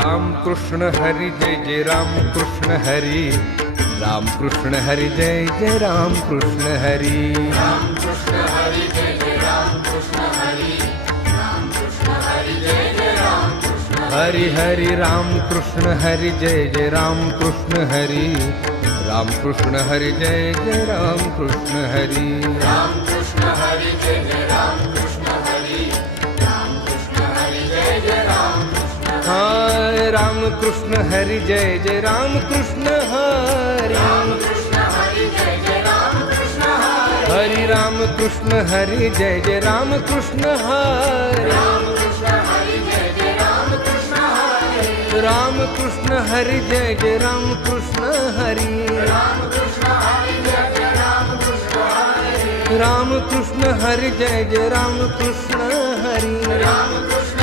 राम कृष्ण हरी जय जय राम कृष्ण हरी, राम कृष्ण हरी जय जय राम कृष्ण हरी, राम कृष्ण हरी जय जय राम कृष्ण हरी, राम कृष्ण हरी जय जय राम कृष्ण हरि हरि राम कृष्ण हरि जय जय राम कृष्ण हरि, राम कृष्ण हरि जय जय राम कृष्ण हरि, राम कृष्ण हरी जय जय राम कृष्ण हरी, राम कृष्ण हरी जय जय राम कृष्ण हाय राम कृष्ण हरि जय जय राम कृष्ण हरि, राम कृष्ण हरी जय जय राम कृष्ण हरी, हरि राम कृष्ण हरि जय जय राम कृष्ण हरि, राम कृष्ण हरी जय जय राम कृष्ण हरी, राम कृष्ण हरि जय जय राम कृष्ण हरि, राम कृष्ण हरी जय जय राम कृष्ण हरी, राम कृष्ण हरि जय जय राम कृष्ण हरि, राम कृष्ण